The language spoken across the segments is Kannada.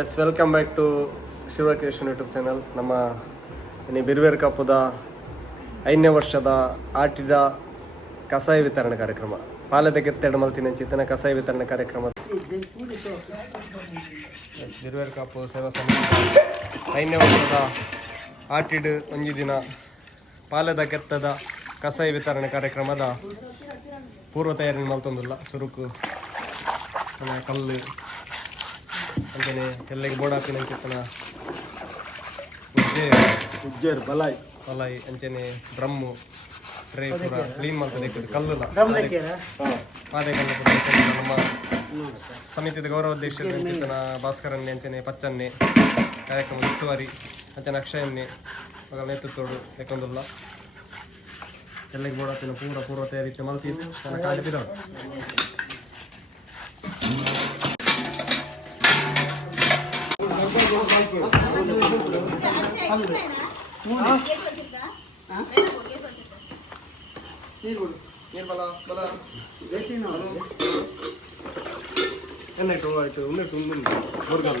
Yes welcome back to Shivakeshan YouTube channel ನಮ್ಮ ಬಿರ್ವೇರ್ ಕಪ್ಪದ ಐದನೇ ವರ್ಷದ ಆಟಿಡ ಕಸಾಯ ವಿತರಣೆ ಕಾರ್ಯಕ್ರಮ. ಪಾಲದ ಕೆತ್ತೆರಡು ಮಲ್ತಿನ ಚಿತ್ತನ ಕಸಾಯ ವಿತರಣೆ ಕಾರ್ಯಕ್ರಮ. ಬಿರ್ವೇರ್ ಕಪ್ಪು ಸೇವಾ ಸಮಿತಿ ಐದನೇ ವರ್ಷದ ಆಟಿಡ್ ಒಂಜಿ ದಿನ ಪಾಲದ ಕೆತ್ತದ ಕಸಾಯ ವಿತರಣೆ ಕಾರ್ಯಕ್ರಮದ ಪೂರ್ವ ತಯಾರಿ ಮಲ್ತೊಂದಿಲ್ಲ. ಸುರುಕು ಕಲ್ಲು. ಅಂತೆಯೇ ಎಲ್ಲಗೆ ಬೋರ್ಡ್ ಹಾಕಿ ಉಜ್ಜೆ ಉಜ್ಜೇರ್ ಬಲಾಯ್ ಬಲಾಯಿ ಅಂಚೆನೆ ಡ್ರಮ್ಮು ಟ್ರೇ ಪೂರ ಕ್ಲೀನ್ ಮಾಡ್ತದೆ ಕಲ್ಲುಲ ಪಾದೆ ಕಲ್ಲು. ನಮ್ಮ ಸಮಿತಿದ ಗೌರವಾಧ್ಯಕ್ಷರು ಚಿತ್ತನ ಭಾಸ್ಕರನ್ನೇ ಅಂಚೆನೆ ಪಚ್ಚನ್ನೆ ಕಾರ್ಯಕ್ರಮ ಉಸ್ತುವಾರಿ ಅಂಚೆನೆ ಅಕ್ಷಯನ್ನೇ ಮಗಳ ನೇತೃತ್ವಡು ಯಾಕಂದುಲ್ಲ ಎಲ್ಲಿಗೆ ಬೋರ್ಡ್ ಬೋಡಾಪಿನ ಪೂರ ಪೂರ್ವ ತಯಾರಿ ಮಲ್ತಿ ನನ್ನ ಕಾಲಿ ಬಿದ್ದವು ನೀರು ಬಲ ಬಲ ಎನ್ನಾಯ್ತು ಆಯ್ತು ಉಂದಿಟ್ಟು ಉಂದುಂಟು ಮುರುಗಲ್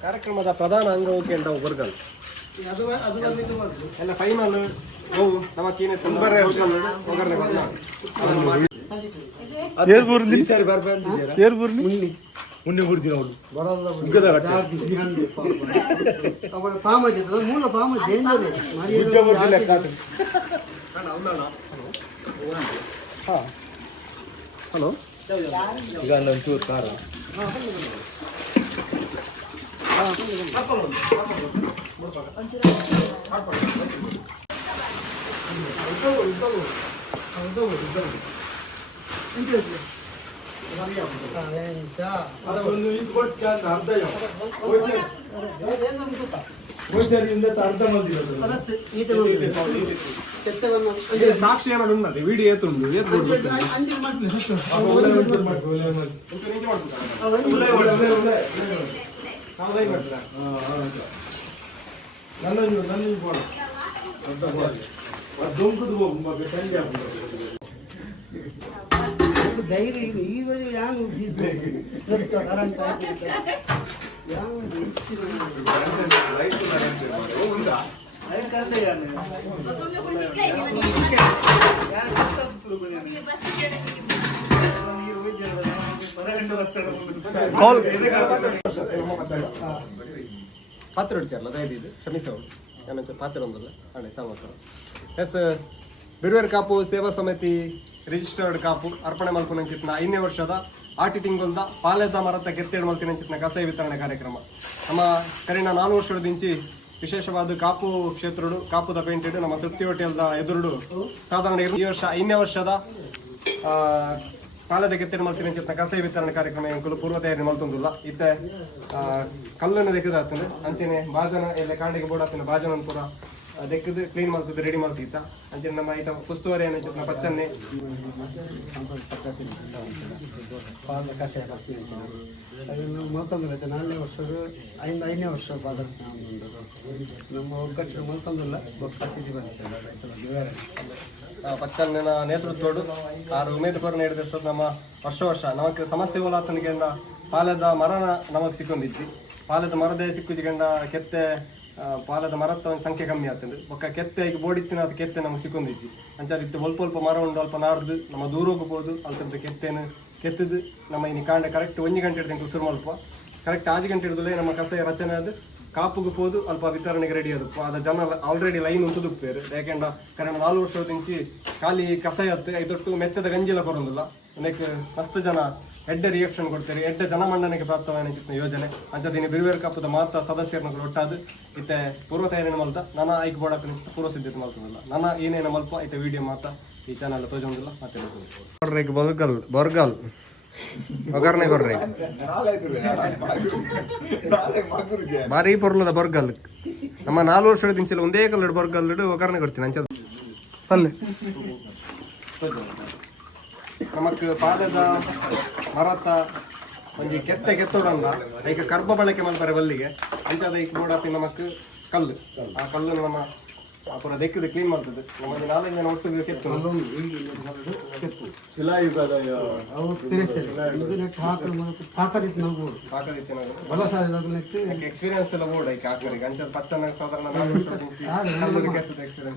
ಕಾರ್ಯಕ್ರಮದ ಪ್ರಧಾನ ಅಂಗವಾಗಿ ಅಂತ ಬರ್ಗಲ್ ಎಲ್ಲ ಫೈನಲ್ ಹೋಗು ನಮ್ಮ ಕೀನೆ ತುಂಬರೆ ಒಗ್ಗರಣೆ ಈ ಸಾರಿ ಬರ್ಬಂದಿದ್ದೀರಾ ಮುನ್ನೆ ಬರ್ತೀರ ಅವಳು ಉಗ್ಗದ ಉಜ್ಜ ಬರ್ತಿಲ್ಲ ಕಾತು ಹಲೋ ಈಗ ಒಂಚೂರು ಖಾರ ಅದೊಂದು ಇದು ಕೊಟ್ಟು ಹೋಯ್ಸರಿಯಿಂದ ಅರ್ಧ ಮಂದಿರೋದು ಸಾಕ್ಷಿ ಏನಾದ್ರು ಉನ್ನದೆ ವಿಡಿಯೋ ಏತುಂಡು ಏತ್ ಒಳ್ಳೆ ಒಂಚೂರು ಮಾಡ್ಕೊ, ಒಳ್ಳೆ ಮಾಡ್ಕೊ. ಒಳ್ಳೆ, ಒಳ್ಳೆ, ಒಳ್ಳೆ, ಒಳ್ಳೆ. ಹಾ, ಹಾ, ಆಯ್ತು. ನನ್ನೊಂದು ನನ್ನೊಂದು ಕೊಡು. ಅರ್ಧ ಕೊಡು. ಅದು ದೊಂಕುದು ಹೋಗು, ಮಗ ಸಂಜೆ ಆಗ್ಬಿಡುತ್ತೆ. ಧೈರ್ಯ ಇದೆ ಈಗ ಯಾನು ಕರೆಂಟ್ ಪಾತ್ರ ಹಿಡಿಚಾರಲ್ಲ ದಯವಿಟ್ಟು ಇದು ಅವರು. ನನ್ನ ಪಾತ್ರ ಒಂದಲ್ಲ ಅಣ್ಣ ಸಂವತ್ಸರ ಎಸ್ ಬಿರುವೇರ್ ಕಾಪು, ಸೇವಾ ಸಮಿತಿ ರಿಜಿಸ್ಟರ್ಡ್ ಕಾಪು, ಅರ್ಪಣೆ ಮಲ್ಪುನಂಚಿತ್ನ ಐದನೇ ವರ್ಷದ ಆಟಿ ತಿಂಗಳದ ಪಾಲೆದ ಮರತ ಗೆತ್ತೇಡು ಮಲ್ತಿನಂಚಿತ್ನ ಕಸಾಯಿ ವಿತರಣೆ ಕಾರ್ಯಕ್ರಮ. ನಮ್ಮ ಕರೀನ ನಾಲ್ಕು ವರ್ಷದ ದಿಂಚಿ ವಿಶೇಷವಾದ ಕಾಪು ಕ್ಷೇತ್ರಡು ಕಾಪುದ ಪೇಂಟೆಡ್ ನಮ್ಮ ತೃಪ್ತಿ ಹೋಟೆಲ್ದ ಎದುರುಡು. ಸಾಧಾರಣ ಈ ವರ್ಷ ಇನ್ನೇ ವರ್ಷದ ಆ, ಕೆತ್ತಿನ ಮಲ್ತಿನ ಚಿತ್ತ ಕಸಾಯ ವಿತರಣೆ ಕಾರ್ಯಕ್ರಮ ಎಂಕುಲು ಪೂರ್ವ ತಯಾರಿ ಮಲ್ತೊಂದುಲ್ಲ. ಇತ್ತ ಕಲ್ಲನ್ನು ದೆಕ್ಕದಾಗ್ತದೆ ಅಂಚೆನೆ ಬಾಜನ ಎಲ್ಲ ಕಾಂಡಿಗೆ ಬೋಡಾತಿನ ಬಾಜನ ಪೂರ ದೆಕ್ಕದು ಕ್ಲೀನ್ ಮಾಡ್ತಿದ್ದು ರೆಡಿ ಮಾಡ್ತಿತ್ತ ಅಂಚೆ ನಮ್ಮ ಐಟ ಪುಸ್ತುವರಿ ಏನ ಪಚ್ಚನ್ನೆ. ಪಾದ ಕಷಾಯ ಅದನ್ನು ಮಲ್ತಂದಿಲ್ಲ ನಾಲ್ಕನೇ ವರ್ಷದ ಐದು ಐದನೇ ವರ್ಷ ಪಾದ ನಮ್ಮ ಒಗ್ಗಟ್ಟು ಮಲ್ತಂದಿಲ್ಲ ಅತಿಥಿ ಬಂದಿಲ್ಲ ಆ, ಪಚ್ಚನ್ನಿನ ನೇತೃತ್ವಡು ಆರು ಉಮೇದ್ ಪೂರ್ಣ ಹಿಡಿದ ನಮ್ಮ ವರ್ಷ ವರ್ಷ. ನಮಗೆ ಸಮಸ್ಯೆ ಹೋಲಾತನಿಗೆಂಡ ಪಾಲದ ಮರನ ನಮಗೆ ಸಿಕ್ಕೊಂಡಿದ್ವಿ. ಪಾಲದ ಮರದೇ ಸಿಕ್ಕುಜಿಗಂಡ ಕೆತ್ತೆ ಪಾಲದ ಮರ ಸಂಖ್ಯೆ ಕಮ್ಮಿ ಆಗ್ತದೆ. ಬೊಕ್ಕ ಕೆತ್ತೆ ಈಗ ಬೋಡಿತ್ತಿನ ಅದು ಕೆತ್ತೆ ನಮಗೆ ಸಿಕ್ಕೊಂದಿಜ್ಜಿ ಅಂಚಾರ ಇತ್ತು ಸ್ವಲ್ಪ ಸ್ವಲ್ಪ ಮರ ಉಂಡು ಅಲ್ಪ ನಾಡ್ದು ನಮ್ಮ ದೂರ ಹೋಗ್ಬೋದು ಅಲ್ತಂತ ಕೆತ್ತೇನು ಕೆತ್ತದು ನಮ್ಮ ಇನ್ನು ಕಾಂಡ ಕರೆಕ್ಟ್ ಒಂದು ಗಂಟೆ ಹಿಡ್ದಂಗೆ ಕುಸುರು ಮಲ್ಪ ಕರೆಕ್ಟ್ ಆಜು ಗಂಟೆ ಹಿಡಿದಲೇ ನಮ್ಮ ಕಸಾಯ ರಚನೆ ಅದು, ಕಾಪುಗೆ ಹೋದು ಅಲ್ಪ ವಿತರಣೆಗೆ ರೆಡಿ ಅದು ಅದ ಜನ ಆಲ್ರೆಡಿ ಲೈನ್ ಉಂಟುದುಪ್ಪೇರು ಯಾಕೆಂಡ ಕಾರಣ ನಾಲ್ಕು ವರ್ಷ ತಿಂಚಿ ಖಾಲಿ ಕಸ ಹತ್ತು ಐದೊಟ್ಟು ಮೆತ್ತದ ಗಂಜಿಲ ಬರೋದಿಲ್ಲ. ನೆಕ್ ಮಸ್ತ್ ಜನ ಎಡ್ಡೆ ರಿಯಾಕ್ಷನ್ ಕೊಡ್ತೀರಿ ಎಡ್ಡೆ ಜನಮಂಡನೆಗೆ ಪ್ರಾಪ್ತವಾದ ಯೋಜನೆ. ಅಂಚದಿನ ಬಿರುವೇರ್ ಕಪ್ಪದ ಮಾತ್ರ ಸದಸ್ಯರನ್ನು ಒಟ್ಟಾದ ಇತ್ತೆ ಪೂರ್ವ ತಯಾರಿನ ಮಲ್ತ ನನ್ನ ಆಯ್ಕೆ ಬೋಡಕ್ಕೆ ಪೂರ್ವ ಸಿದ್ಧತೆ ಮಲ್ತದಿಲ್ಲ. ನನ್ನ ಏನೇನು ಮಲ್ಪ ಇತ್ತೆ ವಿಡಿಯೋ ಮಾತ್ರ ಈ ಚಾನಲ್ ತೋಜೊಂದಿಲ್ಲ ಮತ್ತೆ ಬೊರ್ಗಲ್ ಬೊರ್ಗಲ್. ಒಗರ್ನೆ ಕೊರ್ರೆ ಬಾರಿ ಪೊರ್ಲದ ಬರ್ಗಲ್. ನಮ್ಮ ನಾಲ್ಕು ವರ್ಷದ ದಿಂಚಲ ಒಂದೇ ಕಲ್ಲಡ್ ಬರ್ಗಲ್ ಒಗರ್ನೆ ಕೊಡ್ತೀನಿ ಅಂಚದ ಪಲ್ಲೆ. ನಮಕ್ ಪಾದದ ಮರತ ಒಂಜಿ ಕೆತ್ತೆ ಕೆತ್ತೋಡಂದ ಈಗ ಕರ್ಬ ಬಳಕೆ ಮಲ್ಪರೆ ಬಲ್ಲಿಗೆ. ಅಂಚಾದ ಈಗ ನೋಡಾಪಿ ನಮಕ್ ಕಲ್ಲು. ಆ ಕಲ್ಲು ನಮ್ಮ ಆ ಪೂರ ಕ್ಲೀನ್ ಮಾಡ್ತದೆ. ನಮ್ಮಲ್ಲಿ ನಾಲ್ಕು ಜನ ಒಟ್ಟು ಕೆತ್ತು. ಶಿಲಾಯುಗದ ಅವು ತಿರ್ಗಿಸ್ತದೆ. ಇದು ನೆಟ್ಟು ಹಾಕಲು ಮತ್ತು ಹಾಕದಿತ್ತು ನಾವು ಬೋರ್ಡ್. ಸಾಕದಿತ್ತು ನಾವು. ಬಲ ಸಾರಿದಾಗ ನೆಟ್ಟು ಎಕ್ಸ್ಪೀರಿಯನ್ಸ್ ಎಲ್ಲ ಬೋರ್ಡ್ ಐಕೆ ಹಾಕರಿಗೆ ಅಂಚಲ್ ಪಚ್ಚನ ಸಾಧಾರಣ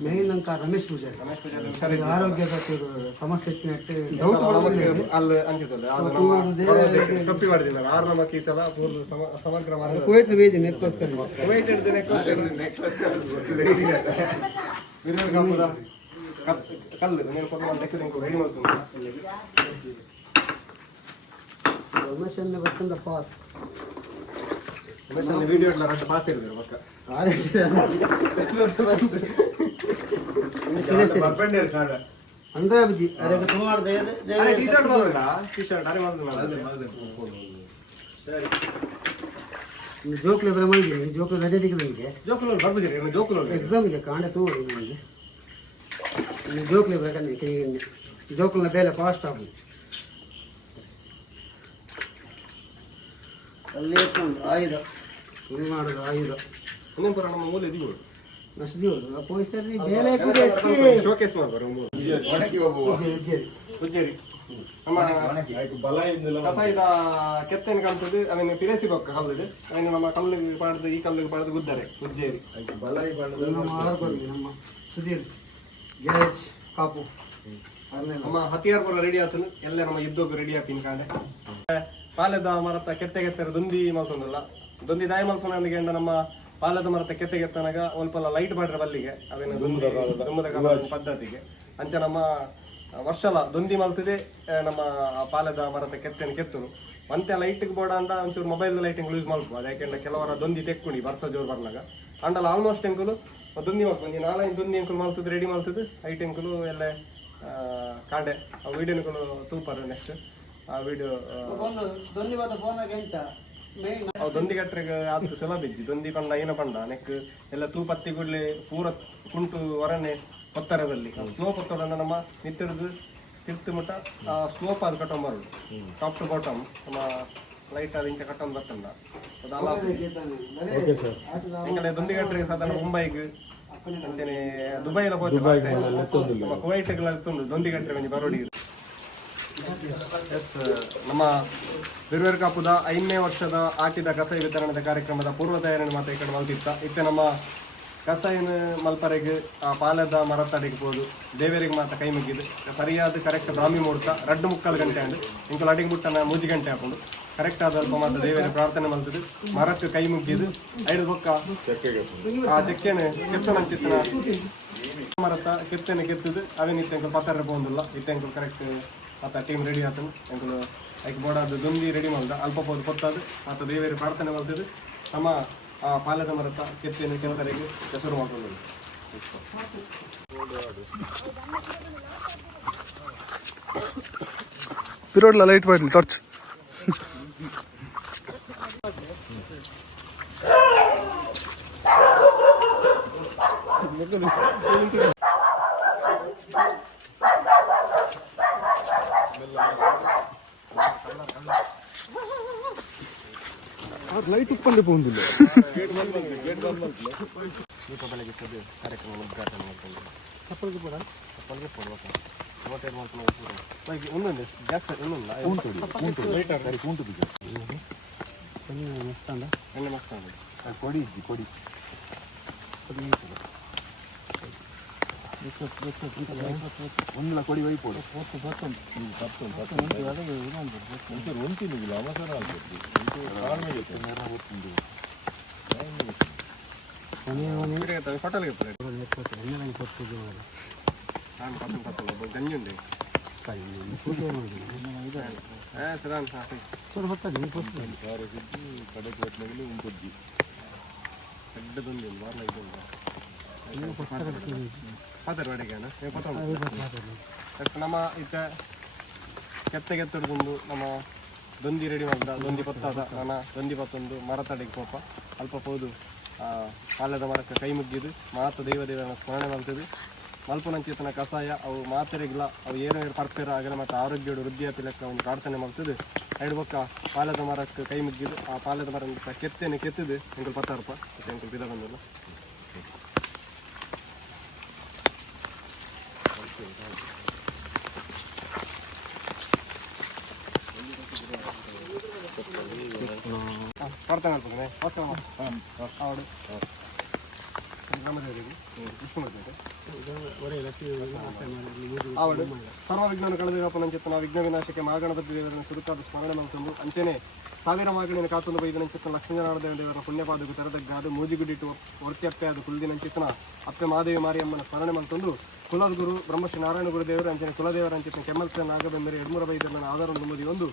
ಮೇನ್ ಅಂಕ ರಮೇಶ್ ಪೂಜಾರಿ. ರಮೇಶ್ ಪೂಜಾರಿ ಆರೋಗ್ಯದ ಸಮಸ್ಯೆ ನೆಟ್ಟು. ಡೌಟ್ ಅಲ್ಲಿ ಅಂಚಿತದೆ ಕಪ್ಪಿ ಮಾಡಿದಿಲ್ಲ ಆರು ನಮಕ್ಕೆ ಈ ಸಲ ಪೂರ್ವ ಸಮ- ಸಮಗ್ರವಾದ ಕುವೈಟ್ ವೇದಿ ನೆಕ್ಕೋಸ್ಕರ. ಕುವೈಟ್ ಹಿಡ್ದು ವಿರುವರ್ ಕಪ್ಪದ ಕಪ್- ಕಲ್ಲು ನೀನು ಕೊಂಡು ಒಂದು ಲೆಕ್ಕದ ಇಂಕು ರೆಡಿ ಮಾಡ್ತೀನಿ ರಮೇಶ್ ಅನ್ನ ಬರ್ತಂದ ಪಾಸ್ ವಿಡಿಯೋ ಎಲ್ಲ ರಡ್ಡು ಪಾಸ್ ಇರ್ತಾರೆ ಪಕ್ಕ ಬರ್ಪಂಡಿಯರ್ ಕಾಡ ಅಂದ್ರೆ ಅಭಿಜಿ ಅರೆಗೆ ತುಮಾರ್ ದೇವ ಟಿ ಶರ್ಟ್ ಮಾಡೋದಿಲ್ಲ ಟಿ ಶರ್ಟ್ ಅರೆ ಮಾಡೋದಿಲ್ಲ ಜೋಕ್ಲೆ ಬರ ಮಾಡಿದ್ದೀನಿ ಜೋಕ್ಲೆ ರಜೆ ತೆಗೆದು ನನಗೆ ಜೋಕುಲು ಬರ್ಬಿದ್ದೀರಿ ಇನ್ನು ಜೋಕುಲು ಎಕ್ಸಾಮ್ ಇದೆ ಕಾಂಡೆ ತೂ ನನಗೆ ಇಲ್ಲಿ ಜೋಕ್ಲೆ ಬೇಕಂದ್ರೆ ಕೈಗೆ ಜೋಕ್ಲನ ಬೇಲೆ ಫಾಸ್ಟ್ ಆಗುದು ಅಲ್ಲಿ ಇಟ್ಕೊಂಡು ಆಯುಧ. ಇದು ಮಾಡೋದು ಆಯುಧ. ಇನ್ನೊಂದು ಪುರ ನಮ್ಮ ಮೂಲೆ ಇದೀವಿ ನಷ್ಟದಿವಳು ಪೊಲೀಸರಿ ಬೇಲೆ ಕೂಡ ಎಸ್ಕೆ ಶೋಕೇಸ್ ಮಾಡ್ಬಾರ ಉಜ್ಜೇರಿ ಉಜ್ಜೇರಿ. ಕೆತ್ತನ ಕಲ್ತದ್ದು ಅವನು ಪಿರೇಸಿ ಬೊಕ್ಕ ಕಲ್ಲದು ಅವನು ನಮ್ಮ ಕಲ್ಲಿಗೆ ಪಡೆದು ಈ ಕಲ್ಲಿಗೆ ಪಡೆದು ಗುದ್ದಾರೆ ಉಜ್ಜೇರಿ ಬಲ ಈ ಬಣ್ಣದ ನಮ್ಮ ಸುಧೀರ್ ಗ್ಯಾರೇಜ್ ಕಾಪು ನಮ್ಮ ಹತಿಯಾರ್ ಪುರ ರೆಡಿ ಆತನು. ಎಲ್ಲ ನಮ್ಮ ಯುದ್ಧಕ್ಕೆ ರೆಡಿ ಆಪಿನ ಕಾಂಡೆ ಪಾಲದ ಮರತ ಕೆತ್ತೆ ಕೆತ್ತರ ದೊಂದಿ ಮಲ್ತೊಂದಲ್ಲ. ದೊಂದಿ ದಾಯಿ ಮಲ್ಪನ ಅಂದ್ರೆ ಎಂಡ ನಮ್ಮ ಪಾಲದ ಮರತ ಕೆತ್ತೆ ಕೆತ್ತನಾಗ ಸ್ವಲ್ಪ ಲೈಟ್ ಮಾಡ್ರೆ ಬಲ್ಲಿಗೆ. ಅವೇನು ದುಮ್ಮದ ಪದ್ಧತಿಗೆ. ಅಂಚ ನಮ್ಮ ವರ್ಷಲ ದೊಂದಿ ಮಲ್ತದೆ ನಮ್ಮ ಪಾಲದ ಮರದ ಕೆತ್ತನೆ ಕೆತ್ತನು. ಮತ್ತೆ ಲೈಟಿಗೆ ಬೋಡ ಅಂತ ಒಂಚೂರು ಮೊಬೈಲ್ ಲೈಟಿಂಗ್ ಯೂಸ್ ಮಾಡ್ಬೋದು ಯಾಕೆಂದ್ರೆ ಕೆಲವರ ದೊಂದಿ ತೆಕ್ಕೊಂಡು ಬರ್ಸ ಜೋರು ಬರ್ಲಾಗ ಅಂಡಲ್ಲ ಆಲ್ಮೋಸ್ಟ್ ಎಂಕುಲು ದೊಂದಿ ಮಾಡ್ಕೊಂಡು ನಾಲ್ಕು ದೊಂದಿ ಎಂಕುಲು ಮಲ್ತದೆ ರೆಡಿ ಮಲ್ತದೆ ಐಟ್ ಎಂಕುಲು ಎಲ್ಲ ಕಾಂಡೆ ಆ ವಿಡಿಯೋಗಳು ತೂಪರು ನೆಕ್ಸ್ಟ್ ಆ ವಿಡಿಯೋ ಅವು ದೊಂದಿ ಕಟ್ರೆಗೆ ಆತು ಸುಲಭ ಬಿಜ್ಜಿ ದೊಂದಿ ಪಂಡ ಏನ ಪಂಡ ನೆಕ್ ಎಲ್ಲ ತೂಪತ್ತಿ ಗುಡ್ಲೆ ಪೂರ ಕುಂಟು ಹೊರನೆ ಕೊತ್ತರದಲ್ಲಿ ಸ್ಲೋ ಪತ್ತರ ನಮ್ಮ ನಿತ್ಯದ ತಿರ್ತು ಮಟ್ಟ ಆ ಸ್ಲೋಪ್ ಅದು ಬರೋದು. ಟಾಪ್ ಟು ಬಾಟಮ್ ನಮ್ಮ ಲೈಟ್ ಅದು ಇಂಚ ಕಟ್ಟೊಂದು ಬರ್ತಂಡ ಎಂಕಲೆ ದೊಂದಿ ಕಟ್ರೆ ಸಾಧಾರಣ ಮುಂಬೈಗೆ ಅಂಚನೆ ದುಬೈಲ ಹೋಗ್ತಾರೆ ನಮ್ಮ ಕುವೈಟ್ಗೆಲ್ಲ ತುಂಡು ದೊಂದಿ ಕಟ್ರೆ ಒಂಜಿ ಬರೋಡಿ ಎಸ್ ನಮ್ಮ ಬಿರುವೇರು ಕಾಪುದ ಐದನೇ ವರ್ಷದ ಆಟಿದ ಕಸ ವಿತರಣದ ಕಾರ್ಯಕ್ರಮದ ಪೂರ್ವ ತಯಾರಿ ಮಾತ್ರ ಈ ಕಡೆ ಮಲ್ತಿತ್ತ ಇತ್ತೆ ನಮ್ಮ ಕಸ ಏನು ಮಲ್ಪರೆಗೆ, ಆ ಪಾಲದ ಮರತಡಿಗ್ಬೋದು, ದೇವರಿಗೆ ಮಾತ್ರ ಕೈ ಮುಗಿದು ಸರಿಯಾದ ಕರೆಕ್ಟ್ ಬ್ರಾಹ್ಮಿ ಮುಹೂರ್ತ, ರಡ್ಡು ಮುಕ್ಕಾಲು ಗಂಟೆ ಅಂದು. ಇಂಕ ಅಡಿಗೆ ಮುಟ್ಟನ ಮೂಜಿ ಗಂಟೆ ಹಾಕೊಂಡು. ಕರೆಕ್ಟ್ ಆದ ಮಾತ್ರ ದೇವರಿಗೆ ಪ್ರಾರ್ಥನೆ ಮಲ್ತದೆ. ಮರಕ್ಕೆ ಕೈ ಮುಗಿದು ಐದು ಬೊಕ್ಕ ಆ ಚಕ್ಕೆನೆ ಕೆತ್ತನ ಚಿತ್ತನ ಮರತ ಕೆತ್ತನೆ ಕೆತ್ತದು. ಅವೇನು ಇತ್ತೆ ಪತ್ತರ ಬಂದಿಲ್ಲ. ಇತ್ತೆ ಕರೆಕ್ಟ್ ಆತ ಟೀಮ್ ರೆಡಿ ಆತನು. ಎಂಕಲು ಐಕ್ ಬೋಡಾದ ದುಂಬಿ ರೆಡಿ ಮಾಡ್ದ. ಅಲ್ಪ ಪೋದು ಕೊತ್ತಾದು ಮತ್ತು ದೇವರ ಪ್ರಾರ್ಥನೆ ಮಾಡ್ತದೆ ನಮ್ಮ ಆ ಪಾಲದ ಮರತ ಕೆತ್ತನೆ ಕೆಲಸರಿಗೆ ಹೆಸರು ಮಾಡ್ಕೊಂಡು ಪಿರೋಡ್ಲ ಲೈಟ್ ಮಾಡಲಿ ಆ ಲೈಟ್ ಉಪ್ಪಲ್ಲಿ ಬಂದಿಲ್ಲ ದೀಪ ಬೆಳಗ್ಗೆ ಕಾರ್ಯಕ್ರಮ ಉದ್ಘಾಟನೆ ಮಾಡ್ಕೊಂಡು ಚಪ್ಪಲ್ಗೆ ಕೊಡ ಚಪ್ಪಲ್ಗೆ ಕೊಡ್ಬೇಕು ಮೂವತ್ತೈದು ಮಾಡ್ಕೊಂಡು ಒಂದೊಂದು ಜಾಸ್ತಿ ಒಂದೊಂದು ಉಂಟು ಉಂಟು ಲೈಟ್ ಎಣ್ಣೆ ಮಸ್ತಾಂಡ ಎಣ್ಣೆ ಕೊಡಿ ಇದ್ದಿ ಕೊಡಿ ಅದು ಒಂದ್ಲ ಕೊಡಿ ವೈಪೋಡು ಪೋಸ್ತು ಪತ್ತೊಂದು ನೀವು ಪತ್ತೊಂದು ಪತ್ತೊಂದು ಅದಕ್ಕೆ ಇನ್ನೊಂದು ಒಂಚೂರು ಒಂದು ತಿನ್ನುವುದಿಲ್ಲ ಅವಸರ ಆಗ್ತದೆ ಒಂಚೂರು ತಾಳ್ಮೆ ಇತ್ತು ನೆರ ಗೊತ್ತುಂಟು ಹೋಟೆಲ್ಗೆ ಎಣ್ಣೆ ಕೊಡ್ತಿದ್ದು ನಾನು ಪತ್ತೊಂದು ಪತ್ತೊಂದು ಗಂಜಿ ಉಂಡೆ ಕಡೆಗೆ ಹೋಟ್ಲಾಗಲಿ ಒಂದು ಕೊಡ್ಜಿ ದೊಡ್ಡದೊಂದು ವಾರ ಇದು ನಮ್ಮ ಇತ್ತ ಕೆತ್ತ ಕೆತ್ತಡ್ಕೊಂಡು ನಮ್ಮ ದೊಂದಿ ರೆಡಿ ಮಾಡ್ದ ದೊಂದಿ ಪತ್ತಾದ ನನ್ನ ದೊಂದಿ ಪತ್ತೊಂದು ಮರ ತಡೆಗೆ ಪಾಪ ಅಲ್ಪ ಹೋದು ಪಾಲದ ಮರಕ್ಕೆ ಕೈ ಮುಗ್ಗಿದು ಮಾತ ದೈವ ದೇವನ ಸ್ಮರಣೆ ಮಾಡ್ತದೆ ಮಲ್ಪನಂಚಿತನ ಕಷಾಯ ಅವು ಮಾತ್ರೆಗಿಲ್ಲ ಅವು ಏನು ಪರ್ಪೇರ ಆಗಲ್ಲ ಮತ್ತು ಆರೋಗ್ಯ ವೃದ್ಧಿಯ ಲೆಕ್ಕ ಒಂದು ಪ್ರಾರ್ಥನೆ ಮಾಡ್ತದೆ ಎರಡು ಪಕ್ಕ ಪಾಲದ ಮರಕ್ಕೆ ಕೈ ಮುಗ್ಗಿದು ಆ ಪಾಲದ ಮರ ಕೆತ್ತೇನೆ ಕೆತ್ತಿದ್ದು ಎಂಕಲ್ ಪತ್ತಾರಪ್ಪ ಎಂಕಲ್ ಬಿದ ಬಂದಿಲ್ಲ ಆವಡು ಸರ್ವ ವಿಜ್ಞಾನ ಕಳೆದಪ್ಪ ನಂಚಿತ್ತನ ವಿಘ್ನ ವಿನಾಶಕ್ಕೆ ಮಾಗಣದ ದೇವರನ್ನು ಸುರುಕಾದ ಸ್ಮರಣೆ ಮಾಡಿಕೊಂಡು ಅಂಚೆನೆ ಸಾವಿರ ಮಾಗಣಿನ ಕಾತೊಂದು ಬೈದ ನಂಚಿತ್ತನ ಲಕ್ಷ್ಮೀನಾರಾಯಣ ದೇವರ ಪುಣ್ಯಪಾದಕ್ಕೆ ತೆರೆದಗ್ಗಾದು ಮೂಜಿಗುಡಿಟ್ಟು ಒರ್ತಿಯಪ್ಪೆ ಅದು ಕುಲ್ದಿ ಚಿತ್ತನ ಅಪ್ಪೆ ಮಾದೇವಿ ಮಾರಿಯಮ್ಮನ ಸ್ಮರಣೆ ಮಾಡ್ಕೊಂಡು ಕುಲದ ಗುರು ಬ್ರಹ್ಮಶ್ರೀ ನಾರಾಯಣ ಗುರುದೇವರು ಅಂಚನೆ ಕುಲದೇವರ ಅಂಚಿತ್ತನ ಕೆಮ್ಮಲ್ಸ ನಾಗಬೆಂಬರಿ ಎಡ್ಮೂರ ಬೈದನ್ನ ಆಧಾರ ನಂಬುದಿ ಒಂದು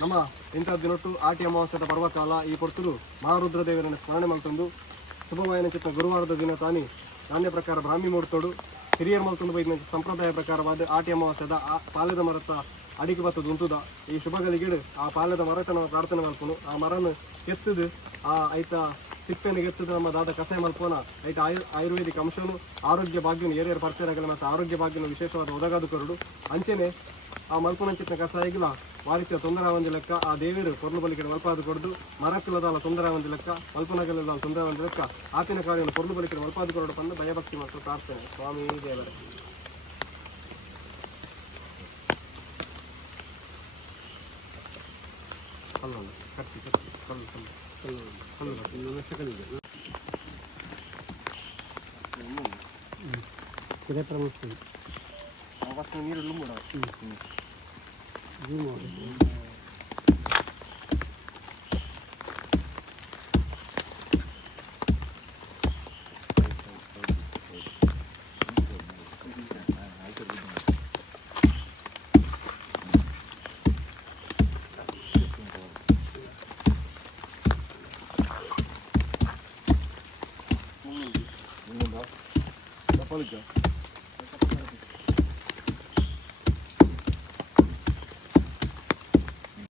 ನಮ್ಮ ಇಂಥದ್ದಿನೊಟ್ಟು ಆಟಿ ಅಮಾವಾಸ್ಯದ ಪರ್ವಕಾಲ ಈ ಪೊರ್ತರು ಮಹಾರುದ್ರ ದೇವರನ್ನು ಸ್ಮರಣೆ ಮಾಡ್ಕೊಂಡು ಶುಭವಾಯನ ಚಿತ್ತ ಗುರುವಾರದ ದಿನ ತಾನಿ ನಾಣ್ಯ ಪ್ರಕಾರ ಬ್ರಾಹ್ಮಿ ಮೂಡ್ತೋಡು ಹಿರಿಯರ್ ಮಲ್ಕೊಂಡು ಬೈದ ಸಂಪ್ರದಾಯ ಪ್ರಕಾರವಾದ ಆಟಿ ಅಮಾವಾಸ್ಯದ ಆ ಪಾಲದ ಮರತ ಅಡಿಕೆ ಬತ್ತದ ಉಂಟುದ ಈ ಶುಭಗಳಿಗೆ ಆ ಪಾಲದ ಮರಟ ನಾವು ಪ್ರಾರ್ಥನೆ ಮಾಡ್ಕೊಂಡು ಆ ಮರನ ಎತ್ತದು ಆ ಐತ ಸಿಪ್ಪೆನ ಎತ್ತದು ನಮ್ಮ ದಾದ ಕಸೆ ಮಲ್ಪೋನ. ಐಟ್ ಆಯು, ಆಯುರ್ವೇದಿಕ್ ಅಂಶನು, ಆರೋಗ್ಯ ಭಾಗ್ಯನು ಏರಿಯರ್ ಪರಿಚಯ ಮತ್ತು ಆರೋಗ್ಯ ಭಾಗ್ಯನು ವಿಶೇಷವಾದ ಒದಗಾದು ಕರಡು. ಅಂಚೆನೆ ಆ ಮಲ್ಪನಂಚಿನ ಕಸಾಯಿಗಿಲ್ಲ ವಾರಿತ್ಯ ತೊಂದರೆ ಒಂದು ಲೆಕ್ಕ, ಆ ದೇವರು ಕೊರಲು ಬಲಿಕೆ ಮಲ್ಪಾದು ಕೊಡ್ದು ಮರಕ್ಕಿಲ್ಲದಾಲ ತೊಂದರೆ ಲೆಕ್ಕ ಮಲ್ಪನಗಲ್ಲದಾಲ ತೊಂದರೆ ಒಂದು ಲೆಕ್ಕ. ಆತಿನ ಕಾರ್ಯವನ್ನು ಕೊರಲು ಬಲಿಕೆ ಮಲ್ಪಾದು ಕೊರಡು ಬಂದು ಭಯಭಕ್ತಿ ಮತ್ತು ಪ್ರಾರ್ಥನೆ. ಸ್ವಾಮಿ ದೇವರ. ಕಲ್ಲು ಕಟ್ಟಿ ಕಟ್ಟಿ ಕಲ್ಲು ಕಲ್ಲು ಕಲ್ಲು ಕಲ್ಲು ಇದೇ ಪ್ರಮುಖ ಅವತ್ತು ನೀರು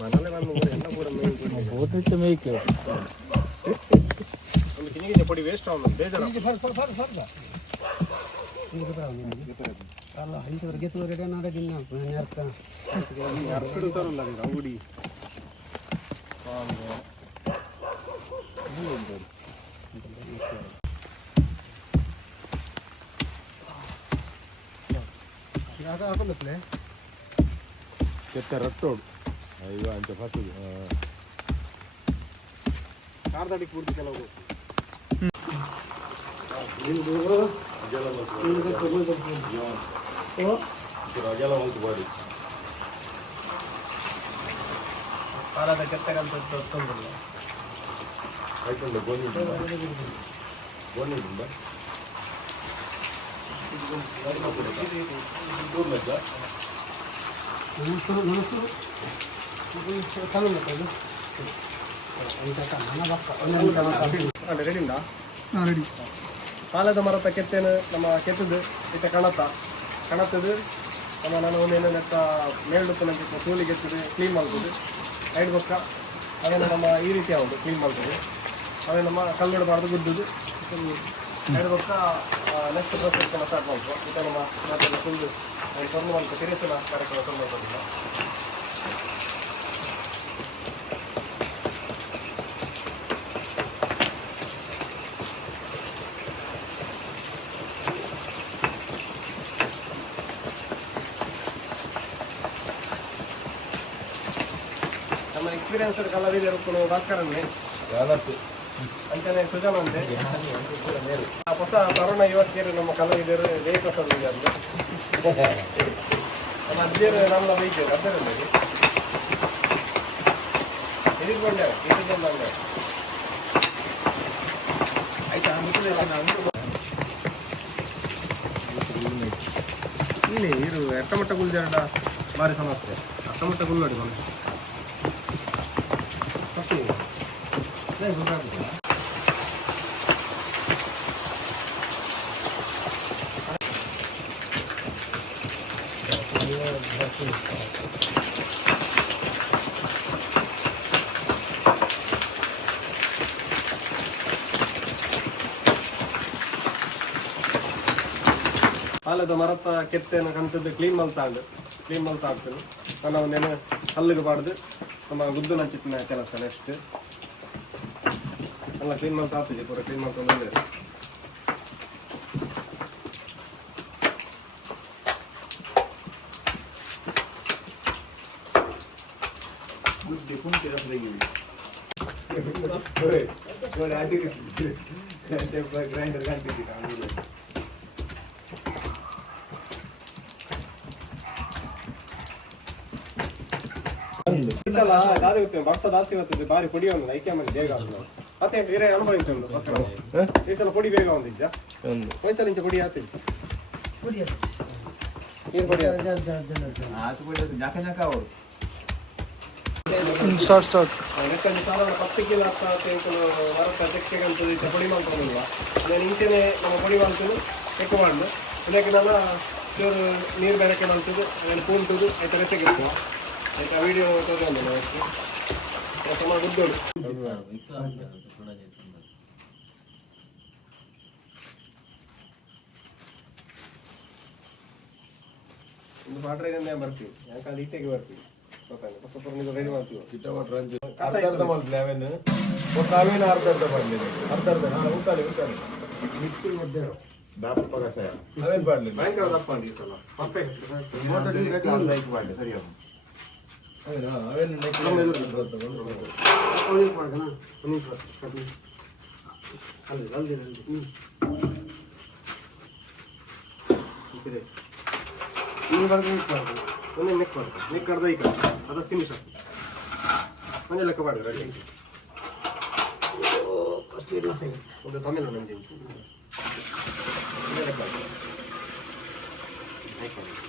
ಮನೇಲೆ ಬಂದು ಎಲ್ಲ ಕೂಡ ಮೇಯ್ದು ಬೋಟಿಟ್ಟು ಮೇಯ್ಕೆ ಒಂದು ಕಿಣಿಗಿನ ಪೊಡಿ ವೇಸ್ಟ್ ಅವನು ಬೇಜಾರ ಅಲ್ಲ ಇಂಥವ್ರು ಗೆತ್ತು ರೆಡಿ ಮಾಡೋದಿನ್ನ ಅರ್ಥ ಅರ್ಪಿಡು ತರಲ್ಲ ಅದು ಅಂಗಡಿ ಯಾಕೆ ಹಾಕೊಂಡಪ್ಲೆ ಕೆತ್ತ ರಟ್ಟೋಡು ಅಯ್ಯೋ ಅಂತ ಫಸಲು ಕಾರ್ದಾಡಿ ಪೂರ್ತಿ ಕೆಲವು ಅದೆಲ್ಲ ಮಲ್ತು ಬಾಡಿ ಪಾಲದ ಪಾಲದ ಮರತ ಕೆತ್ತೇನು ನಮ್ಮ ಕೆತ್ತದು ಇತ್ತ ಕಣತ. ಕಣತದು ನಮ್ಮ ನಾನು ಒಂದೇನು ನೆತ್ತ ಮೇಲ್ಡುತ್ತ ನಂಗೆ ಸೂಲಿ ಕೆತ್ತದು ಕ್ಲೀನ್ ಮಾಡ್ಬೋದು ಐಡ್ ಬೊಕ್ಕ ಅದನ್ನು ನಮ್ಮ ಈ ರೀತಿ ಆಗೋದು ಕ್ಲೀನ್ ಮಾಡ್ಬೋದು ಅದೇ ನಮ್ಮ ಕಲ್ಲುಡು ಬಾರ್ದು ಗುದ್ದುದು ಐಡ್ ಬೊಕ್ಕ ನೆಕ್ಸ್ಟ್ ಪ್ರೊಸೆಸ್ ಸ್ಟಾರ್ಟ್ ಮಾಡ್ಬೋದು ಇತ್ತ ನಮ್ಮ ಫುಲ್ ಸ್ವರ್ಣ ಮಾಡ್ಕೊ ತಿರುಸಿನ ಕಾರ್ಯಕ್ರಮ ಶುರು ಮಾಡ್ಬೋದಿಲ್ಲ ಎಕ್ಸ್ಪೀರಿಯನ್ಸ್ ಕಲಾವಿದರು ಕೊಡು ಭಾಸ್ಕರನ್ನೇ. ಅಂತಾನೆ ಸುಜನ ಅಂತೆ ಹೊಸ ತರುಣ ಯುವಕಿಯರು ನಮ್ಮ ಕಲಾವಿದರು ಜಯಪ್ರಸಾದ್ ಅಂತ ನಮ್ಮ ಅಜ್ಜಿಯರು ನಮ್ಮ ಬೈಕಿಯರು ಅದರಿಂದ ಇದು? ಬಂದೆ? ಬಂದೆ? ಇಲ್ಲಿ ಇರು ಎಟ್ಟಮಟ್ಟ ಗುಲ್ಜಾಡ ಭಾರಿ ಸಮಸ್ಯೆ. ಅಟ್ಟಮಟ್ಟ ಗುಲ್ ನೋಡಿ ಮನೆ ಆಲದ ಮರತ ಕೆತ್ತೇನ ಕಂತದ್ದು ಕ್ಲೀನ್ ಮಲ್ತಾಂಡು ಕ್ಲೀನ್ ಮಲ್ತಾ ಆಗ್ತದೆ ನಾನು ಅವನೇನು ಹಲ್ಲಿಗೆ ಬಾಡ್ದು. ನಮ್ಮ ಗುದ್ದು ನಂಚಿತ್ತಿನ ಕೆಲಸ ನೆಕ್ಸ್ಟ್ ಎಲ್ಲ ಕ್ಲೀನ್ ಮಾಡ್ತಾ ಆಗ್ತದೆ ಪೂರ ಕ್ಲೀನ್ ಮಾಡ್ಕೊಂಡು ಬಂದ್ರೆ ಈ ಸಲ ದಾದಿ ಗೊತ್ತೇ ವರ್ಷ ಜಾಸ್ತಿ ಬರ್ತದೆ ಬಾರಿ ಪುಡಿ ಒಂದು ಐಕೆ ಮಾಡಿ ಬೇಗ ಆಗ್ತದೆ. ಮತ್ತೆ ಬೇರೆ ಅನುಭವ ಇತ್ತು ಒಂದು ಹೊಸ ಈ ಸಲ ಪುಡಿ ಬೇಗ ಒಂದಿಜ್ಜ ವಯಸ್ಸಲ್ಲಿ ಇಂಚ ಪುಡಿ ಆತಿಲ್ಲ ಏನ್ ಪುಡಿ ಸ್ಟಾರ್ಟ್ ಸ್ಟಾರ್ಟ್ ನೆಕ್ಕಲ್ಲಿ ಸಾಲ ಪತ್ತು ಕಿಲೋ ಹತ್ತ ವರ ತೆಕ್ಕೆಗೆ ಅಂತ ಇದ್ದ ಪುಡಿ ನಾನು ಇಂಚೆನೆ ನಮ್ಮ ಪುಡಿ ಮಾಡ್ತೀನಿ ತೆಕ್ಕು ಮಾಡಿ ಇದಕ್ಕೆ ನಾನು ಚೂರು ನೀರು ಬೆಳಕೆ ಮಾಡ್ತಿದ್ದು ನಾನು ಕೂಲ್ತದ್ದು ಆಯ್ತಾ ರೆಸೆಗೆ ಆಯ್ತಾ ವಿಡಿಯೋ ತಗೊಂಡು ನಾವು ಸುಮಾರು ಗುದ್ದೋಡು ಒಂದು ಪಾಟ್ರೆಗಂದೇ ಬರ್ತೀವಿ ಯಾಕಂದ್ರೆ ಈಟೆಗೆ ಬರ್ತೀವಿ ಗೊತ್ತಾಗ ಹೊಸ ಪುರ ರೆಡಿ ಮಾಡ್ತೀವಿ ಕಸ ಅರ್ಧ ಅರ್ಧ ಮಾಡ್ಲಿ ಅವೇನು ಒಟ್ಟು ಅವೇನು ಅರ್ಧ ಅರ್ಧ ಮಾಡ್ಲಿ ಅರ್ಧ ಅರ್ಧ ಹಾ ಉಂಟಾಳಿ ಉಂಟಾಳಿ ದಪ್ಪ ಕಷಾಯ ಅವೇನು ಮಾಡ್ಲಿ ಭಯಂಕರ ದಪ್ಪ ಉಂಟು ಈ ಸಲ ಪರ್ಫೆಕ್ಟ್ ಅವೇನು ಒಂದೇ ನೆಕ್ ಮಾಡ್ತಾರೆ ನೆಕ್ ಕಡ್ದ ಈ ಕಡೆ ಅದಷ್ಟು ಫಿನಿಶ್ ಆಗ್ತದೆ ಒಂದೇ ಲೆಕ್ಕ ಮಾಡಿದ್ರೆ ರೆಡಿ ಫಸ್ಟ್ ಇಲ್ಲ ಸಿಗುತ್ತೆ ಒಂದು ತಮಿಳು ನಂಜಿ ಒಂದೇ ಲೆಕ್ಕ ಆಗ್ತದೆ. ನೆಕ್ ಮಾಡಿ.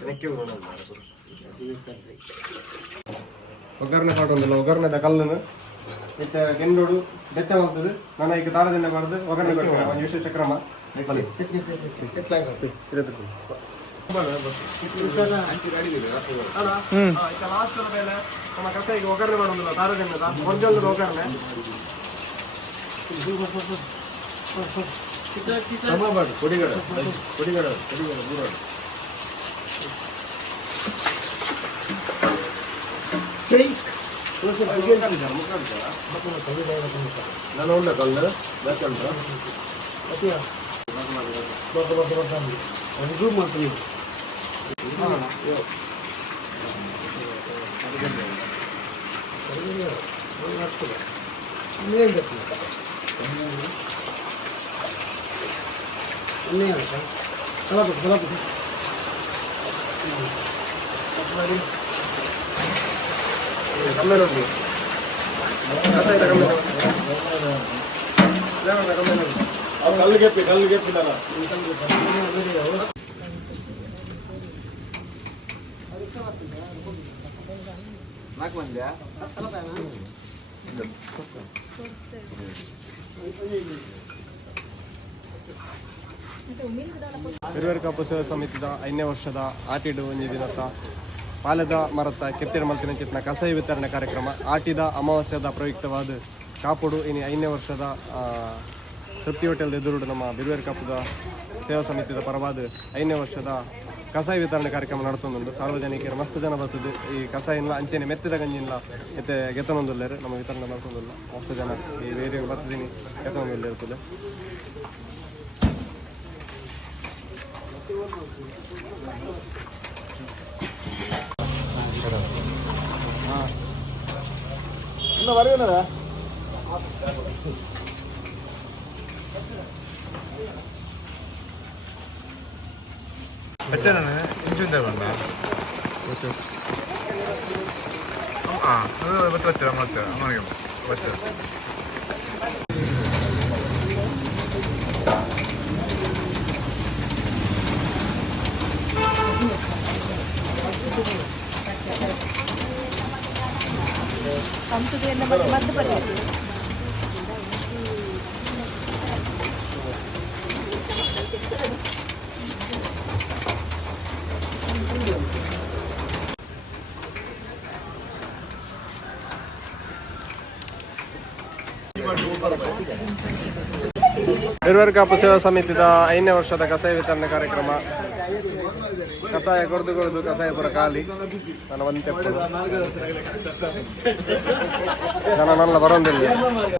ನೆಕ್ಕೆ ಉರೋಣ ಒಗ್ಗರಣೆ ಕಾಟೊಂದಿಲ್ಲ ಒಗ್ಗರಣೆದ ಕಲ್ಲನ್ನು ಇತ್ತ ಗೆಂಡೋಡು ಬೆಚ್ಚವಾಗ್ತದೆ ನಾನು ಈಗ ತಾರದಿಂದ ಮಾಡಿದ್ರೆ ಒಗ್ಗರಣೆ ಕೊಡ್ತೇನೆ ಒಂದು ವಿಶೇಷ ಕ್ರಮ ಬನ್ನಿ. ಅಲ್ಲ? ಹಾ, ಈಗ ಲಾಸ್ಟ್ನ ಮೇಲೆ ನಮ್ಮ ಕಸ ಈಗ ಒಗ್ಗರಣೆ ಮಾಡೋದಿಲ್ಲ ತಾರದಿಂದ ಒಂದೊಂದು ಒಗ್ಗರಣೆ ಸಮ ಮಾಡು ಕೊಡಿಗಡ ಕೊಡಿಗಡ ಕೊಡಿಗಡ ದೂರ ನಾನು ಉಂಡ ಕಲ್ಲು ಬೇಕಂತ ಒಂದು ಜೂಮ್ ಮಾಡ್ತೀನಿ ಇನ್ನೇನು ಬೇಕು ಇನ್ನೇನು ಸರ್ ಕಲಾಪು ಕಲಾಪು ಕಮ್ಮಿನ ಉಂಟು ಕಸ ಇದೆ ಕಮ್ಮಿನ ಲೇವಣ್ಣ ಕಮ್ಮಿನ ಉಂಟು ಅವು ಕಲ್ಲು ಗೆಪ್ಪಿ ಕಲ್ಲು ಗೆಪ್ಪಿ ನಾನು ಹಿರಿಯರ ಕಾಪು ಸೇವಾ ಸಮಿತಿದ ಐದನೇ ವರ್ಷದ ಆಟಿಡು ಒಂಜಿ ದಿನದ ಪಾಲದ ಮರತ ಕೆತ್ತಿರ ಮಲ್ತಿನ ಚಿತ್ನ ಕಸಾಯಿ ವಿತರಣೆ ಕಾರ್ಯಕ್ರಮ ಆಟಿದ ಅಮಾವಾಸ್ಯದ ಪ್ರಯುಕ್ತವಾದ ಕಾಪುಡು ಇನಿ ಐದನೇ ವರ್ಷದ ತೃಪ್ತಿ ಹೋಟೆಲ್ ಎದುರುಡು ನಮ್ಮ ಬಿರುವೇರ್ ಕಾಪುದ ಸೇವಾ ಸಮಿತಿದ ಪರವಾದ ಐದನೇ ವರ್ಷದ ಕಸಾಯ ವಿತರಣೆ ಕಾರ್ಯಕ್ರಮ ನಡ್ತೊಂದುಂಡು ಸಾರ್ವಜನಿಕರು ಮಸ್ತ್ ಜನ ಬರ್ತದೆ ಈ ಕಸಾಯ ಇಲ್ಲ ಅಂಚೆನೆ ಮೆತ್ತಿದ ಗಂಜಿ ಇಲ್ಲ ಮತ್ತೆ ಗೆತ್ತನೊಂದುಲ್ಲೇರು. ನಮ್ಮ ವಿತರಣೆ ಮಾಡ್ಕೊಂಡಲ್ಲ ಮಸ್ತ್ ಜನ ಈ ಬೇರೆ ಬರ್ತದೀನಿ ಗೆತ್ತನೊಂದುಲ್ಲ ಇರ್ತದೆ. ಬರೆಯೋನದ അച്ഛനാണ് ഇഞ്ചുവിന്റെ വേണ്ട. ആ അത് പറ്റ പറ്റ മറ്റ അങ്ങനെ പറ്റ നമുക്ക് മറ്റു പറ്റില്ല. ಬೇರೆ ಕಾಪು ಸೇವಾ ಸಮಿತಿದ ಐದನೇ ವರ್ಷದ ಕಸಾಯ ವಿತರಣೆ ಕಾರ್ಯಕ್ರಮ. ಕಸಾಯ ಕೊರದು ಕೊರದು ಕಸಾಯ ಪುರ ಖಾಲಿ. ನಾನು ಒಂದು ಜನ ನನ್ನ ಬರೋದಿಲ್ಲ.